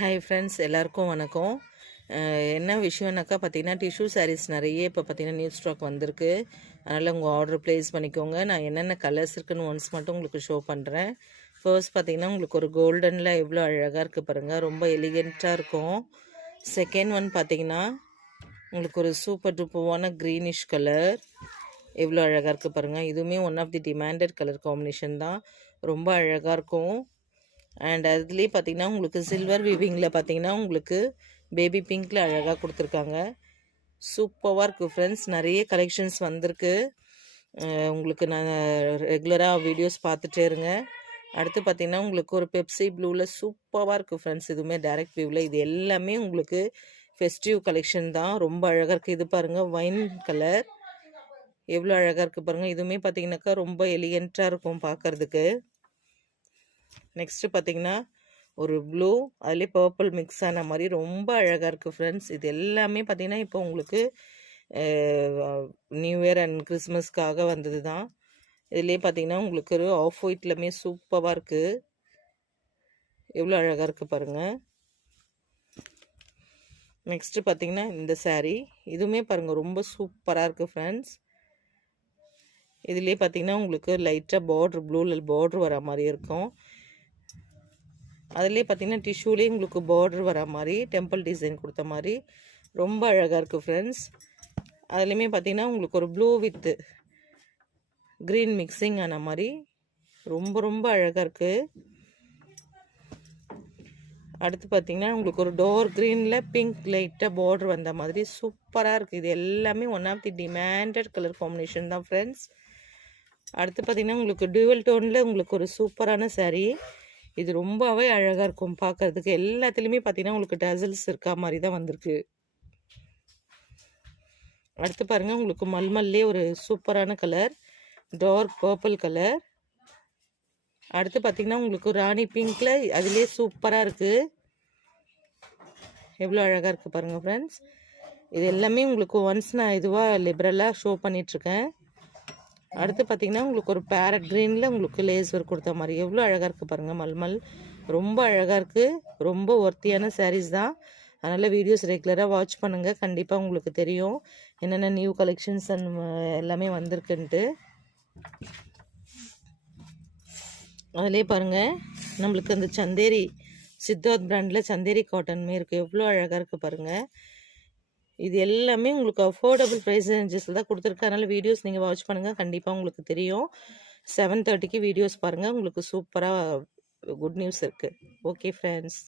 Hi friends, எல்லாருக்கும் வணக்கம். என்ன விஷயம்னாக்கா பார்த்தீங்கன்னா, டிஷ்யூ சாரீஸ் நிறைய இப்போ பார்த்தீங்கன்னா நியூ ஸ்டாக் வந்திருக்கு. அதனால் உங்கள் ஆர்டர் ப்ளேஸ் பண்ணிக்கோங்க. நான் என்னென்ன கலர்ஸ் இருக்குன்னு ஒன்ஸ் மட்டும் உங்களுக்கு ஷோ பண்ணுறேன். ஃபர்ஸ்ட் பார்த்தீங்கன்னா, உங்களுக்கு ஒரு கோல்டனில் எவ்வளோ அழகாக இருக்குது பாருங்கள், ரொம்ப எலிகெண்ட்டாக இருக்கும். செகண்ட் ஒன் பார்த்தீங்கன்னா, உங்களுக்கு ஒரு சூப்பர் டூப்பர்வான க்ரீனிஷ் கலர் எவ்வளோ அழகாக இருக்குது பாருங்கள். இதுவுமே one of the demanded colour combination தான். ரொம்ப அழகாக இருக்கும். அண்ட் அதுலேயே பார்த்தீங்கன்னா உங்களுக்கு சில்வர் வீவிங்கில் பார்த்தீங்கன்னா உங்களுக்கு பேபி பிங்க்கில் அழகாக கொடுத்துருக்காங்க. சூப்பராக இருக்குது ஃப்ரெண்ட்ஸ். நிறைய கலெக்ஷன்ஸ் வந்திருக்கு. உங்களுக்கு நான் ரெகுலராக வீடியோஸ் பார்த்துட்டே இருங்க. அடுத்து பார்த்தீங்கன்னா உங்களுக்கு ஒரு பெப்சி ப்ளூவில் சூப்பராக இருக்குது ஃப்ரெண்ட்ஸ். இதுவுமே டைரக்ட் வியூவில். இது எல்லாமே உங்களுக்கு ஃபெஸ்டிவ் கலெக்ஷன் தான். ரொம்ப அழகாக இருக்குது. இது பாருங்கள், வைன் கலர் எவ்வளோ அழகாக இருக்குது பாருங்கள். இதுவுமே பார்த்தீங்கன்னாக்கா ரொம்ப எலிகெண்ட்டாக இருக்கும் பார்க்குறதுக்கு. நெக்ஸ்ட்டு பார்த்தீங்கன்னா ஒரு ப்ளூ, அதுலேயே பர்பிள் மிக்ஸ் ஆன மாதிரி ரொம்ப அழகாக இருக்குது ஃப்ரெண்ட்ஸ். இது எல்லாமே பார்த்தீங்கன்னா இப்போ உங்களுக்கு நியூ இயர் அண்ட் கிறிஸ்மஸ்க்காக வந்தது தான். இதுலேயே பார்த்தீங்கன்னா உங்களுக்கு ஒரு ஆஃப் ஒயிட்லமே சூப்பராக இருக்குது. எவ்வளோ அழகாக இருக்குது பாருங்கள். நெக்ஸ்ட்டு பார்த்தீங்கன்னா இந்த சாரீ, இதுவுமே பாருங்கள் ரொம்ப சூப்பராக இருக்குது ஃப்ரெண்ட்ஸ். இதுலேயே பார்த்தீங்கன்னா உங்களுக்கு லைட்டாக பார்ட்ரு, ப்ளூவில் பார்ட்ரு வர மாதிரி இருக்கும். அதுலேயே பார்த்தீங்கன்னா டிஷ்யூலேயே உங்களுக்கு பார்டர் வர மாதிரி டெம்பிள் டிசைன் கொடுத்த மாதிரி ரொம்ப அழகாக இருக்குது ஃப்ரெண்ட்ஸ். அதுலேயுமே பார்த்தீங்கன்னா உங்களுக்கு ஒரு ப்ளூ வித்து க்ரீன் மிக்சிங் ஆன மாதிரி ரொம்ப ரொம்ப அழகாக இருக்குது. அடுத்து பார்த்தீங்கன்னா உங்களுக்கு ஒரு டோர் க்ரீனில் பிங்க் லைட்டாக பார்டர் வந்த மாதிரி சூப்பராக இருக்குது. இது எல்லாமே one of the demanded colour combination தான் ஃப்ரெண்ட்ஸ். அடுத்து பார்த்தீங்கன்னா உங்களுக்கு டியூவல் டோனில் உங்களுக்கு ஒரு சூப்பரான சாரீ. இது ரொம்பவே அழகாக இருக்கும் பார்க்குறதுக்கு. எல்லாத்துலேயுமே பார்த்தீங்கன்னா உங்களுக்கு டசல்ஸ் இருக்கா மாதிரி தான் வந்திருக்கு. அடுத்து பாருங்கள், உங்களுக்கு மல்மல்லே ஒரு சூப்பரான கலர், டார்க் பர்பிள் கலர். அடுத்து பார்த்தீங்கன்னா உங்களுக்கு ராணி பிங்க்கில் அதுலேயே சூப்பராக இருக்குது. எவ்வளோ அழகாக இருக்குது பாருங்கள் ஃப்ரெண்ட்ஸ். இது எல்லாமே உங்களுக்கு ஒன்ஸ் நான் இதுவாக லிபரலாக ஷோ பண்ணிகிட்ருக்கேன். அடுத்து பார்த்தீங்கன்னா உங்களுக்கு ஒரு பேரட் க்ரீனில் உங்களுக்கு லேஸ் ஒர்க் கொடுத்த மாதிரி எவ்வளோ அழகாக இருக்குது பாருங்கள். மல்மல் ரொம்ப அழகாக இருக்குது. ரொம்ப ஒர்த்தியான சாரீஸ் தான். அதனால் வீடியோஸ் ரெகுலராக வாட்ச் பண்ணுங்கள். கண்டிப்பாக உங்களுக்கு தெரியும் என்னென்ன நியூ கலெக்ஷன்ஸ் அண்ட் எல்லாமே வந்திருக்குன்ட்டு. அதிலே பாருங்கள், நம்மளுக்கு அந்த சந்தேரி சித்தார்த் பிராண்டில் சந்தேரி காட்டனுமே இருக்குது. எவ்வளோ அழகாக இருக்குது பாருங்கள். இது எல்லாமே உங்களுக்கு அஃபோர்டபுள் ப்ரைஸ் ரேஞ்சஸில் தான் கொடுத்துருக்கு. அதனால் வீடியோஸ் நீங்கள் வாட்ச் பண்ணுங்கள், கண்டிப்பாக உங்களுக்கு தெரியும். 7:30க்கு வீடியோஸ் பாருங்கள், உங்களுக்கு சூப்பராக குட் நியூஸ் இருக்குது. Okay friends.